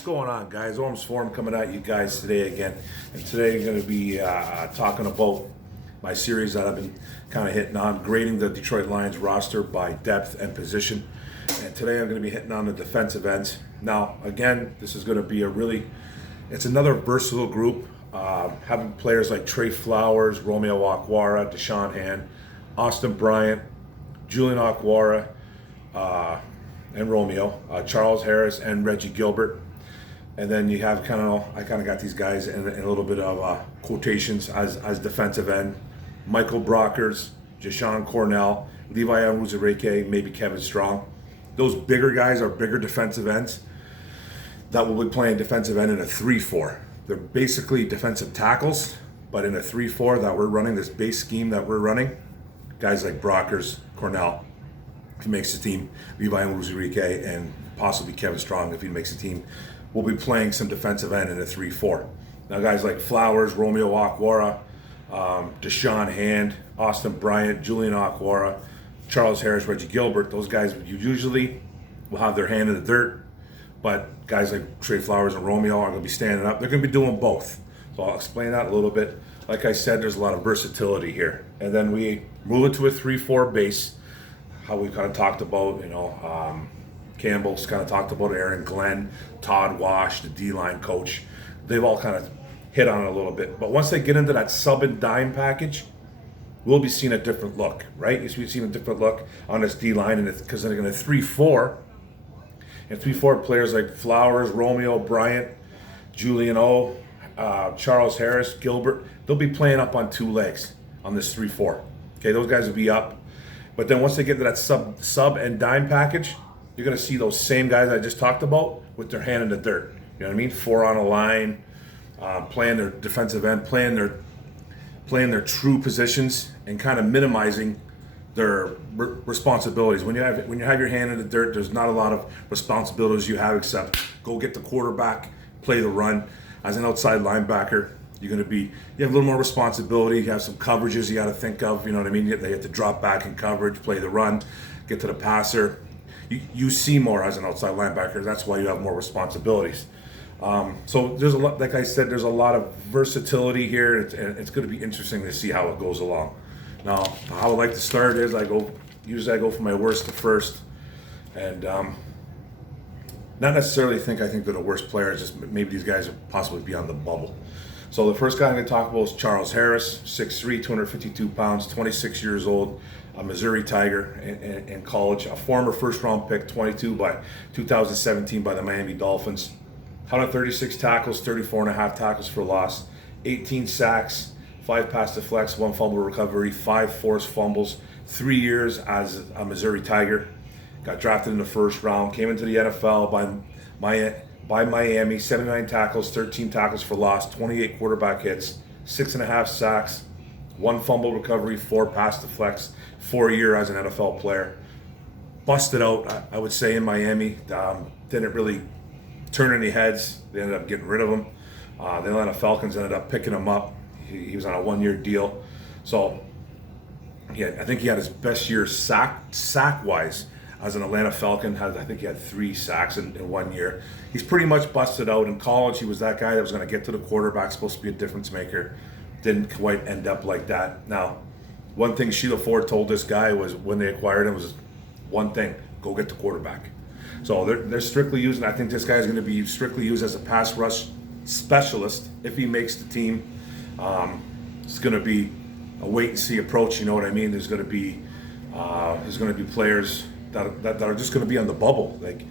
What's going on, guys? Orms Forum coming at you guys today again. And today I'm going to be talking about my series that I've been kind of hitting on, grading the Detroit Lions roster by depth and position. And today I'm going to be hitting on the defensive ends. Now, again, this is going to be it's another versatile group. Having players like Trey Flowers, Romeo Okwara, Deshaun Hand, Austin Bryant, Julian Okwara, and Romeo, Charles Harris, and Reggie Gilbert. And then you have I kind of got these guys in a little bit of quotations as defensive end. Michael Brockers, Jashawn Cornell, Levi Onwuzurike, maybe Kevin Strong. Those bigger guys are bigger defensive ends that will be playing defensive end in a 3-4. They're basically defensive tackles, but in a 3-4 that we're running, this base scheme that we're running, guys like Brockers, Cornell, if he makes the team, Levi Onwuzurike, and possibly Kevin Strong, if he makes the team, will be playing some defensive end in a 3-4. Now, guys like Flowers, Romeo Okwara, Deshaun Hand, Austin Bryant, Julian Okwara, Charles Harris, Reggie Gilbert, those guys usually will have their hand in the dirt, but guys like Trey Flowers and Romeo are going to be standing up. They're going to be doing both. So I'll explain that a little bit. Like I said, there's a lot of versatility here. And then we move into a 3-4 base, how we kind of talked about, Campbell's kind of talked about Aaron Glenn, Todd Wash, the D-line coach. They've all kind of hit on it a little bit. But once they get into that sub and dime package, we'll be seeing a different look, right? You'll be seeing a different look on this D-line, because they're going to 3-4. And 3-4 players like Flowers, Romeo, Bryant, Julian O, Charles Harris, Gilbert, they'll be playing up on two legs on this 3-4. Okay, those guys will be up. But then once they get to that sub and dime package, you're going to see those same guys I just talked about with their hand in the dirt. You know what I mean? 4 on a line, playing their defensive end, playing their true positions, and kind of minimizing their responsibilities. When you have your hand in the dirt, there's not a lot of responsibilities you have except go get the quarterback, play the run. As an outside linebacker, you have a little more responsibility. You have some coverages you got to think of. You know what I mean? They have to drop back in coverage, play the run, get to the passer. You see more as an outside linebacker. That's why you have more responsibilities. So there's a lot, like I said, there's a lot of versatility here, and it's going to be interesting to see how it goes along. Now, how I like to start is usually I go from my worst to first, and not necessarily I think they're the worst players, just maybe these guys will possibly be on the bubble. So the first guy I'm going to talk about is Charles Harris, 6'3", 252 pounds, 26 years old, a Missouri Tiger in college, a former first-round pick, 2017 by the Miami Dolphins. 136 tackles, 34.5 tackles for loss, 18 sacks, 5 pass deflects, 1 fumble recovery, 5 forced fumbles, 3 years as a Missouri Tiger. Got drafted in the first round, came into the NFL by Miami, 79 tackles, 13 tackles for loss, 28 quarterback hits, 6.5 sacks, 1 fumble recovery, 4 pass deflects, 4 year as an NFL player. Busted out, I would say, in Miami. Didn't really turn any heads. They ended up getting rid of him. The Atlanta Falcons ended up picking him up. He was on a 1-year deal. So, I think he had his best year sack-wise as an Atlanta Falcon. I think he had 3 sacks in 1 year. He's pretty much busted out. In college, he was that guy that was going to get to the quarterback, supposed to be a difference maker. Didn't quite end up like that. Now, one thing Sheila Ford told this guy was when they acquired him was one thing: go get the quarterback. So they're strictly using. I think this guy is going to be strictly used as a pass rush specialist if he makes the team. It's going to be a wait and see approach. You know what I mean? There's going to be players that are just going to be on the bubble. Like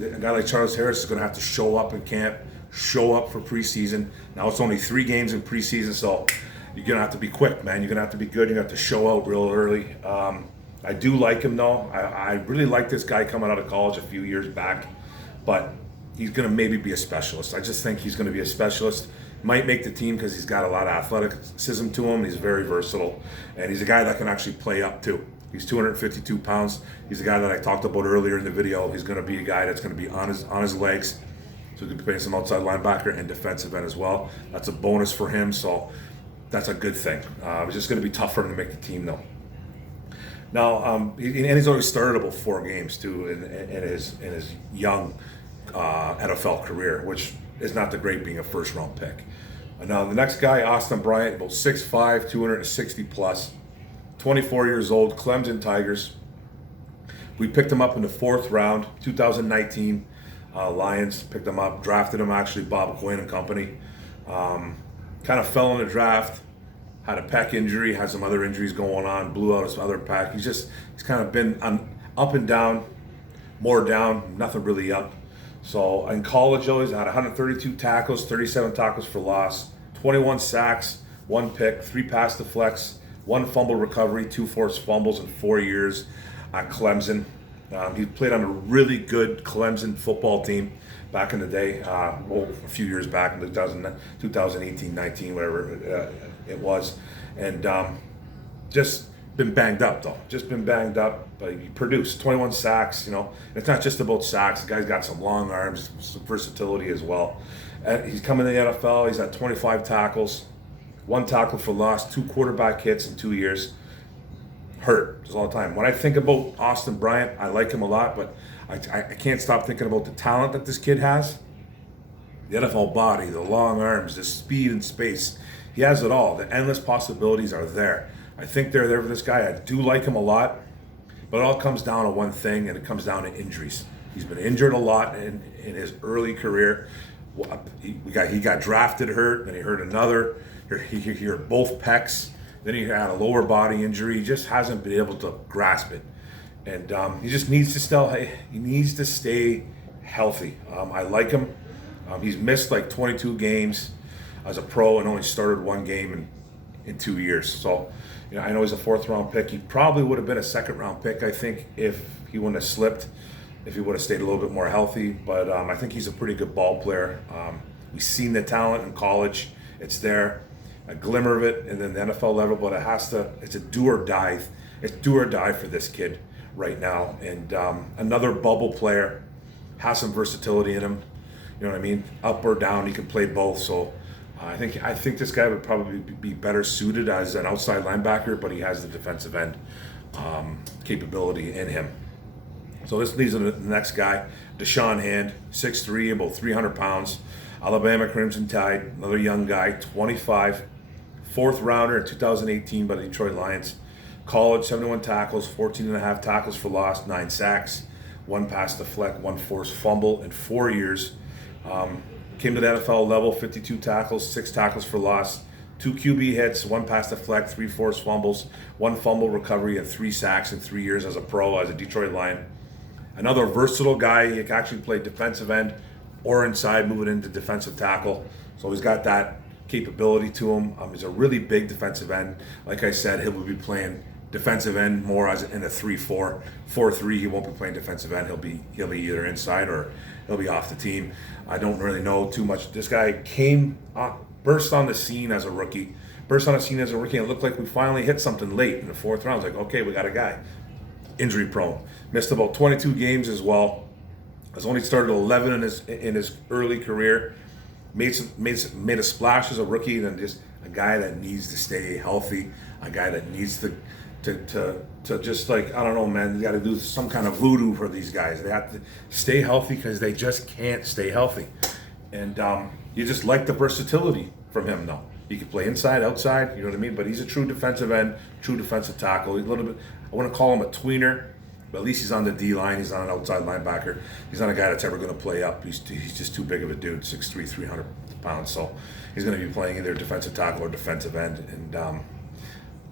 a guy like Charles Harris is going to have to show up in camp, show up for preseason. Now it's only 3 games in preseason, so you're going to have to be quick, man. You're going to have to be good. You're going to have to show out real early. I do like him, though. I really like this guy coming out of college a few years back, but he's going to maybe be a specialist. I just think he's going to be a specialist. Might make the team because he's got a lot of athleticism to him. He's very versatile, and he's a guy that can actually play up, too. He's 252 pounds. He's a guy that I talked about earlier in the video. He's going to be a guy that's going to be on his legs, so he can be playing some outside linebacker and defensive end as well. That's a bonus for him, so that's a good thing. It's just going to be tough for him to make the team, though. Now, and he's already started about 4 games too in his young NFL career, which is not the great being a first round pick. And now the next guy, Austin Bryant, about 6'5", 260 plus, 24 years old, Clemson Tigers. We picked him up in the 4th round, 2019. Lions picked him up, drafted him actually, Bob Quinn and company. Kind of fell in the draft, had a pec injury, had some other injuries going on, blew out his other pec. He's kind of been up and down, more down, nothing really up. So in college, always had 132 tackles, 37 tackles for loss, 21 sacks, 1 pick, 3 pass deflects, 1 fumble recovery, 2 forced fumbles in 4 years at Clemson. He played on a really good Clemson football team back in the day, a few years back in 2018, 19, whatever it was. And just been banged up, though. Just been banged up, but he produced 21 sacks, you know. It's not just about sacks. The guy's got some long arms, some versatility as well. He's coming to the NFL. He's had 25 tackles, 1 tackle for loss, 2 quarterback hits in 2 years. Hurt just all the time. When I think about Austin Bryant, I like him a lot, but I can't stop thinking about the talent that this kid has. The NFL body, the long arms, the speed and space. He has it all. The endless possibilities are there. I think they're there for this guy. I do like him a lot, but it all comes down to one thing, and it comes down to injuries. He's been injured a lot in his early career. He got drafted hurt, then he hurt another. He hurt both pecs. Then he had a lower body injury. He just hasn't been able to grasp it, and he just needs to stay healthy. I like him. He's missed like 22 games as a pro and only started 1 game in 2 years. So, you know, I know he's a 4th round pick. He probably would have been a 2nd round pick, I think, if he wouldn't have slipped, if he would have stayed a little bit more healthy. But I think he's a pretty good ball player. We've seen the talent in college. It's there. A glimmer of it, and then the NFL level, but it's a do or die. It's do or die for this kid right now. And another bubble player, has some versatility in him. You know what I mean? Up or down, he can play both. So I think this guy would probably be better suited as an outside linebacker, but he has the defensive end capability in him. So this leads to the next guy, Deshaun Hand, 6'3", about 300 pounds. Alabama Crimson Tide, another young guy, 25, 4th rounder in 2018 by the Detroit Lions. College, 71 tackles, 14.5 tackles for loss, 9 sacks, 1 pass deflect, 1 forced fumble in 4 years. Came to the NFL level, 52 tackles, 6 tackles for loss, 2 QB hits, 1 pass deflect, 3 forced fumbles, 1 fumble recovery, and 3 sacks in 3 years as a pro, as a Detroit Lion. Another versatile guy. He can actually play defensive end or inside, moving into defensive tackle. So he's got that capability to him. He's a really big defensive end. Like I said, he will be playing defensive end more as in a 3-4, 4-3. He won't be playing defensive end. He'll be either inside or he'll be off the team. I don't really know too much. This guy burst on the scene as a rookie. And it looked like we finally hit something late in the 4th round. It's like, okay, we got a guy. Injury prone. Missed about 22 games as well. Has only started 11 in his early career. Made a splash as a rookie, and just a guy that needs to stay healthy. A guy that needs to just, like, I don't know, man. You got to do some kind of voodoo for these guys. They have to stay healthy because they just can't stay healthy. And you just like the versatility from him, though. He can play inside, outside. You know what I mean? But he's a true defensive end, true defensive tackle. He's a little bit. I want to call him a tweener. But at least he's on the D line. He's not an outside linebacker. He's not a guy that's ever going to play up. He's just too big of a dude, 6'3", 300 pounds. So he's going to be playing either defensive tackle or defensive end. And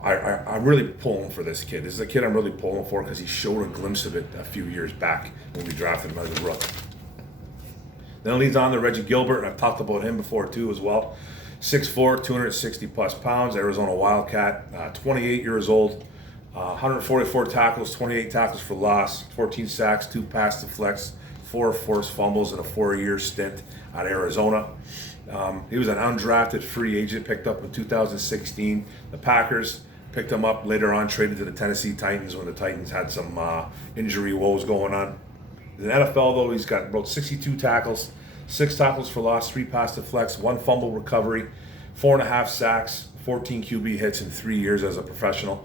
I'm really pulling for this kid. This is a kid I'm really pulling for because he showed a glimpse of it a few years back when we drafted him as a rook. Then it leads on to Reggie Gilbert, and I've talked about him before too as well. 6'4", 260 plus pounds, Arizona Wildcat, 28 years old. 144 tackles, 28 tackles for loss, 14 sacks, 2 pass deflects, 4 forced fumbles in a 4-year stint at Arizona. He was an undrafted free agent, picked up in 2016. The Packers picked him up later on, traded to the Tennessee Titans when the Titans had some injury woes going on. In the NFL, though, he's got about 62 tackles, 6 tackles for loss, 3 pass deflects, 1 fumble recovery, 4.5 sacks, 14 QB hits in 3 years as a professional.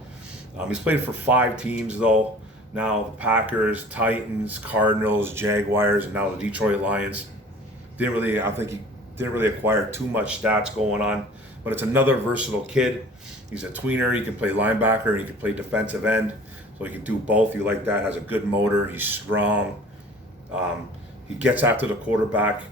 He's played for 5 teams, though. Now the Packers, Titans, Cardinals, Jaguars, and now the Detroit Lions. I think he didn't really acquire too much stats going on, but it's another versatile kid. He's a tweener. He can play linebacker. He can play defensive end. So he can do both. You like that. Has a good motor. He's strong. He gets after the quarterback.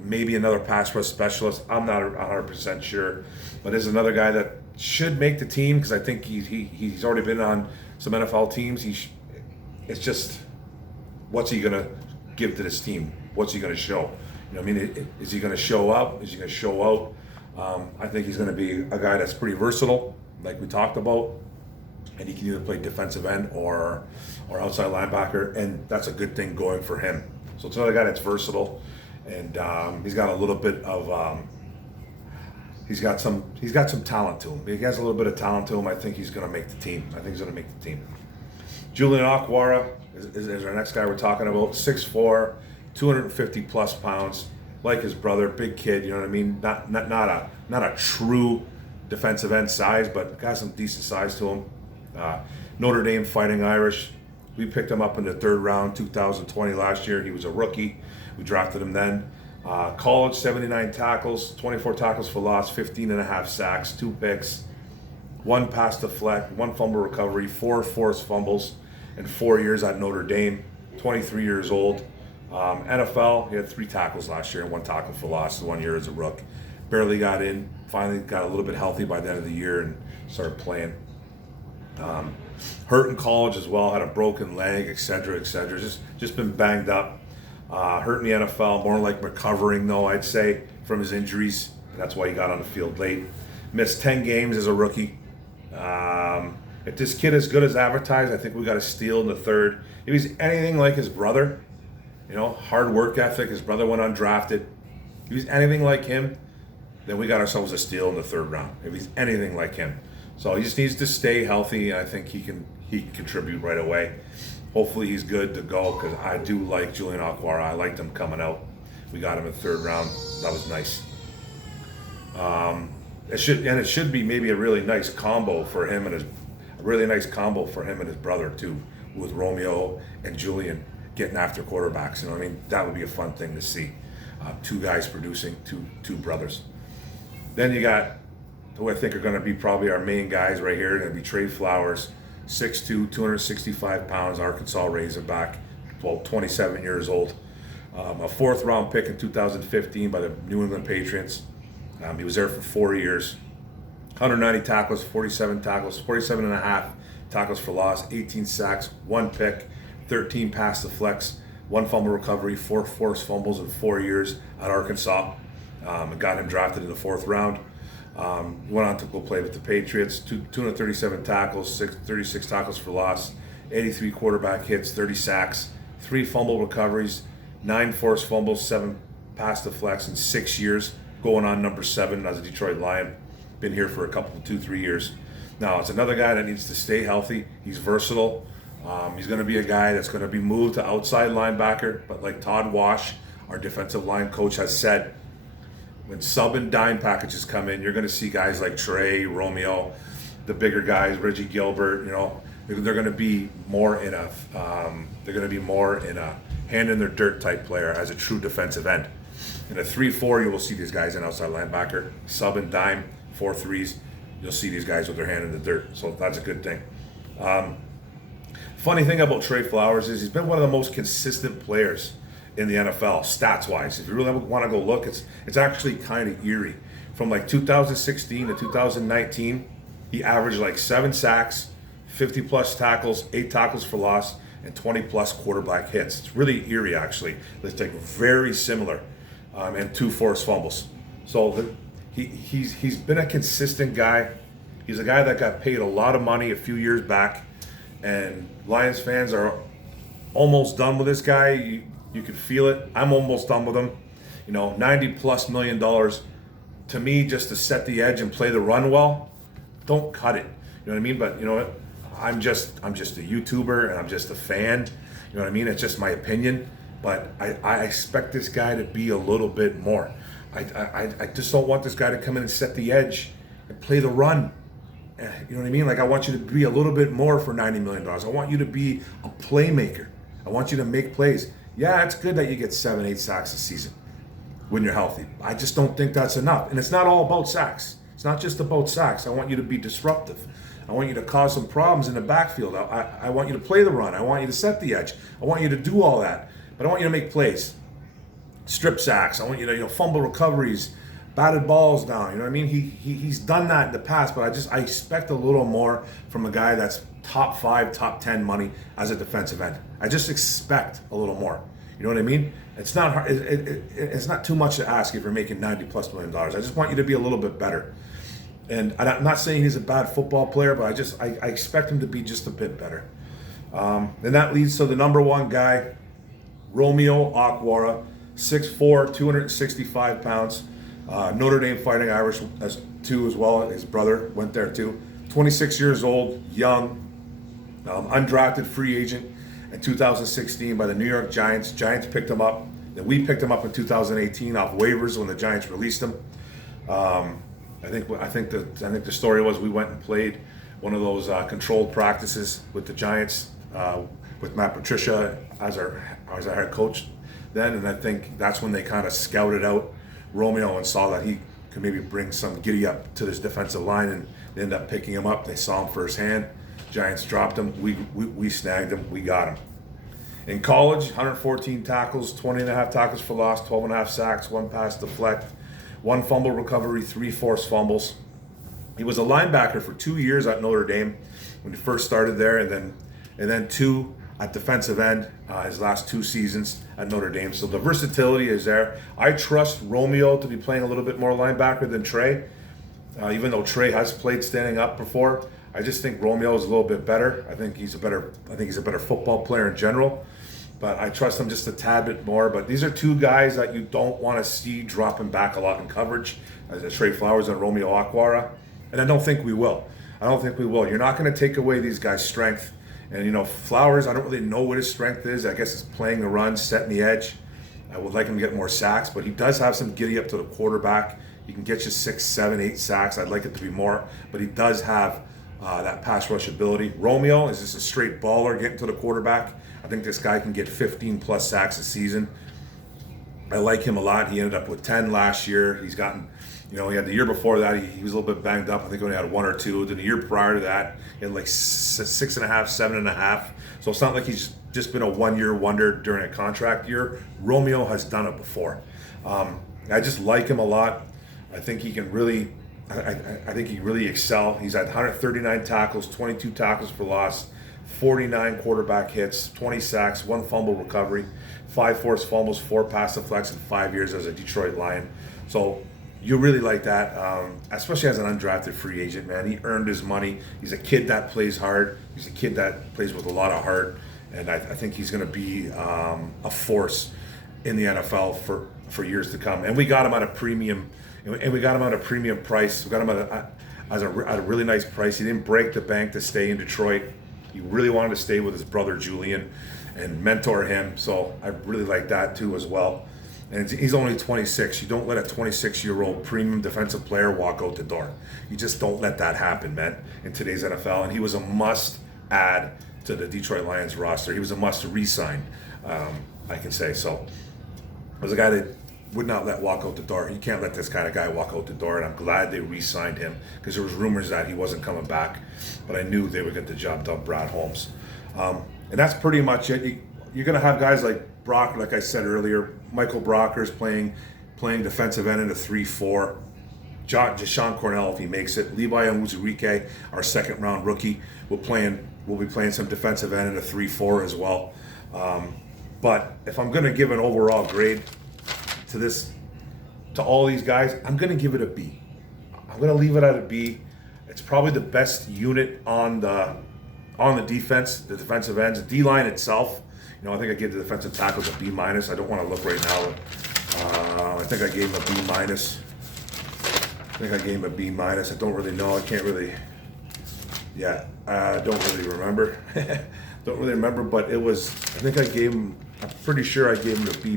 Maybe another pass rush specialist. I'm not 100% sure. But there's another guy that should make the team because I think he's already been on some NFL teams. It's just, what's he going to give to this team? What's he going to show? You know what I mean? Is he going to show up? Is he going to show out? I think he's going to be a guy that's pretty versatile, like we talked about. And he can either play defensive end or outside linebacker, and that's a good thing going for him. So it's another guy that's versatile, and he's got a little bit of he's got some talent to him. He has a little bit of talent to him. I think he's going to make the team. Julian Okwara is our next guy we're talking about. 6'4", 250 plus pounds, like his brother, big kid. You know what I mean? Not a true defensive end size, but got some decent size to him. Notre Dame Fighting Irish. We picked him up in the 3rd round, 2020 last year. He was a rookie. We drafted him then. College, 79 tackles, 24 tackles for loss, 15 and a half sacks, 2 picks, 1 pass deflect, 1 fumble recovery, 4 forced fumbles, and 4 years at Notre Dame. 23 years old. NFL, he had 3 tackles last year and 1 tackle for loss, 1 year as a rook. Barely got in. Finally got a little bit healthy by the end of the year and started playing. Hurt in college as well, had a broken leg, etc., etc. Just been banged up. Hurt in the NFL, more like recovering though, I'd say, from his injuries. That's why he got on the field late. Missed 10 games as a rookie. If this kid is good as advertised, I think we got a steal in the 3rd. If he's anything like his brother, hard work ethic, his brother went undrafted. If he's anything like him, then we got ourselves a steal in the 3rd round. If he's anything like him. So he just needs to stay healthy, and I think he can contribute right away. Hopefully he's good to go because I do like Julian Okwara. I liked him coming out. We got him in the 3rd round. That was nice. It should be maybe a really nice combo for him and his brother too, with Romeo and Julian getting after quarterbacks. You know what I mean? That would be a fun thing to see. 2 guys producing two brothers. Then you got who I think are going to be probably our main guys right here. Going to be Trey Flowers, 6'2", 265 pounds, Arkansas Razorback, 27 years old. A 4th round pick in 2015 by the New England Patriots. He was there for 4 years. 190 tackles, 47 and a half tackles for loss, 18 sacks, 1 pick, 13 pass deflects, 1 fumble recovery, 4 forced fumbles in 4 years at Arkansas. Got him drafted in the 4th round. Went on to go play with the Patriots. 237 tackles, 36 tackles for loss, 83 quarterback hits, 30 sacks, 3 fumble recoveries, 9 forced fumbles, 7 pass deflects in 6 years, going on number 7 as a Detroit Lion. Been here for 2-3 years. Now, it's another guy that needs to stay healthy. He's versatile. He's going to be a guy that's going to be moved to outside linebacker, but like Todd Wash, our defensive line coach, has said, when sub and dime packages come in, you're going to see guys like Trey, Romeo, the bigger guys, Reggie Gilbert. They're going to be more in a hand in their dirt type player as a true defensive end. In a 3-4, you will see these guys in outside linebacker. Sub and dime, 4-3s, you'll see these guys with their hand in the dirt. So that's a good thing. Funny thing about Trey Flowers is he's been one of the most consistent players in the NFL, stats-wise. If you really want to go look, it's actually kind of eerie. From like 2016 to 2019, he averaged like 7 sacks, 50-plus tackles, 8 tackles for loss, and 20-plus quarterback hits. It's really eerie, actually. It's like very similar, and 2 forced fumbles. So he's been a consistent guy. He's a guy that got paid a lot of money a few years back, and Lions fans are almost done with this guy. You can feel it. I'm almost done with him. $90+ million to me just to set the edge and play the run well. Don't cut it. You know what I mean? But you know what? I'm just a YouTuber and I'm just a fan. You know what I mean? It's just my opinion. But I expect this guy to be a little bit more. I just don't want this guy to come in and set the edge and play the run You know what I mean? Like, I want you to be a little bit more for $90 million. I want you to be a playmaker. I want you to make plays. Yeah, it's good that you get 7-8 sacks a season when you're healthy. I just don't think that's enough. And it's not all about sacks. It's not just about sacks. I want you to be disruptive. I want you to cause some problems in the backfield. I want you to play the run. I want you to set the edge. I want you to do all that. But I want you to make plays. Strip sacks. I want you to, fumble recoveries, batted balls down. You know what I mean? He's done that in the past, but I expect a little more from a guy that's top 5, top 10 money as a defensive end. I just expect a little more. You know what I mean? It's not hard. It's not too much to ask if you're making $90+ million. I just want you to be a little bit better. And I'm not saying he's a bad football player, but I expect him to be just a bit better. And that leads to the number one guy, Romeo Okwara, 6'4", 265 pounds. Notre Dame Fighting Irish too as well. His brother went there too. 26 years old, young, undrafted free agent in 2016 by the New York Giants. Giants picked him up. Then we picked him up in 2018 off waivers when the Giants released him. I think the story was we went and played one of those controlled practices with the Giants with Matt Patricia as our head coach then, and I think that's when they kind of scouted out Romeo and saw that he could maybe bring some giddy up to this defensive line, and they ended up picking him up. They saw him firsthand. Giants dropped him. We snagged him. We got him. In college, 114 tackles, 20.5 tackles for loss, 12.5 sacks, 1 pass deflect, 1 fumble recovery, 3 forced fumbles. He was a linebacker for 2 years at Notre Dame when he first started there, and then 2 at defensive end his last 2 seasons at Notre Dame. So the versatility is there. I trust Romeo to be playing a little bit more linebacker than Trey, even though Trey has played standing up before. I just think Romeo is a little bit better. I think he's a better football player in general. But I trust him just a tad bit more. But these are 2 guys that you don't want to see dropping back a lot in coverage, as Trey Flowers and Romeo Okwara. And I don't think we will. You're not going to take away these guys' strength. And, Flowers, I don't really know what his strength is. I guess it's playing the run, setting the edge. I would like him to get more sacks, but he does have some giddy up to the quarterback. He can get you 6, 7, 8 sacks. I'd like it to be more, but he does have that pass rush ability. Romeo is just a straight baller getting to the quarterback. I think this guy can get 15+ sacks a season. I like him a lot. He ended up with 10 last year. He's gotten, he had the year before that, he was a little bit banged up. I think he only had 1 or 2. Then the year prior to that, he had like 6.5, 7.5. So it's not like he's just been a 1-year wonder during a contract year. Romeo has done it before. I just like him a lot. I think he can really, I think he really excel. He's had 139 tackles, 22 tackles for loss, 49 quarterback hits, 20 sacks, 1 fumble recovery, 5 forced fumbles, 4 pass deflects in 5 years as a Detroit Lion. So you really like that, especially as an undrafted free agent, man. He earned his money. He's a kid that plays hard. He's a kid that plays with a lot of heart, and I think he's going to be a force in the NFL for years to come. And we got him at a premium, and we got him at a premium price. We got him at a really nice price. He didn't break the bank to stay in Detroit. He really wanted to stay with his brother Julian and mentor him. So I really like that too as well. And he's only 26. You don't let a 26-year-old premium defensive player walk out the door. You just don't let that happen, man, in today's NFL. And he was a must-add to the Detroit Lions roster. He was a must-re-sign, I can say. So it was a guy that would not let walk out the door. You can't let this kind of guy walk out the door, and I'm glad they re-signed him because there was rumors that he wasn't coming back, but I knew they would get the job done, Brad Holmes. And that's pretty much it. You're going to have guys like Brock, like I said earlier, Michael Brockers playing defensive end in a 3-4. Deshaun Cornell, if he makes it. Levi Onwuzurike, our second-round rookie, will be playing some defensive end in a 3-4 as well. But if I'm going to give an overall grade to all these guys, I'm going to give it a B. I'm going to leave it at a B. It's probably the best unit on the defense, the defensive ends, the D-line itself. I think I gave the defensive tackles a B-. I don't want to look right now. I think I gave him a B-. I don't really know. I can't really. Yeah, I don't really remember. But it was. I think I gave him. I'm pretty sure I gave him a B-.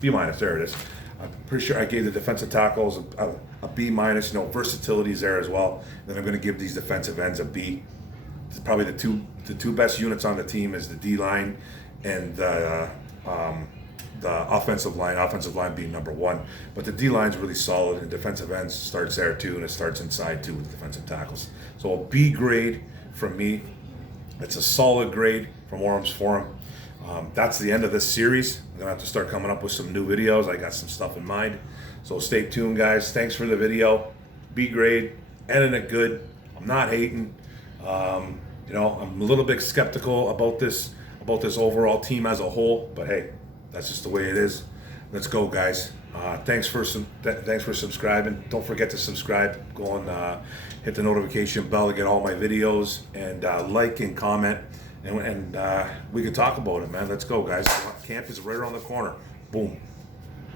B-. There it is. I'm pretty sure I gave the defensive tackles a B minus. You know, versatility is there as well. Then I'm going to give these defensive ends a B. It's probably the two best units on the team is the D line and the offensive line. Offensive line being number one, but the D line's really solid, and defensive ends starts there too, and it starts inside too with defensive tackles. So a B grade from me. It's a solid grade from Orham's Forum. That's the end of this series. I'm gonna have to start coming up with some new videos. I got some stuff in mind, so stay tuned, guys. Thanks for the video. B grade, editing it good. I'm not hating. You know, I'm a little bit skeptical about this overall team as a whole, but hey, that's just the way it is. Let's go, guys. Thanks for subscribing. Don't forget to subscribe. Go and hit the notification bell to get all my videos, and like and comment, and we can talk about it, man. Let's go, guys. Camp is right around the corner. Boom.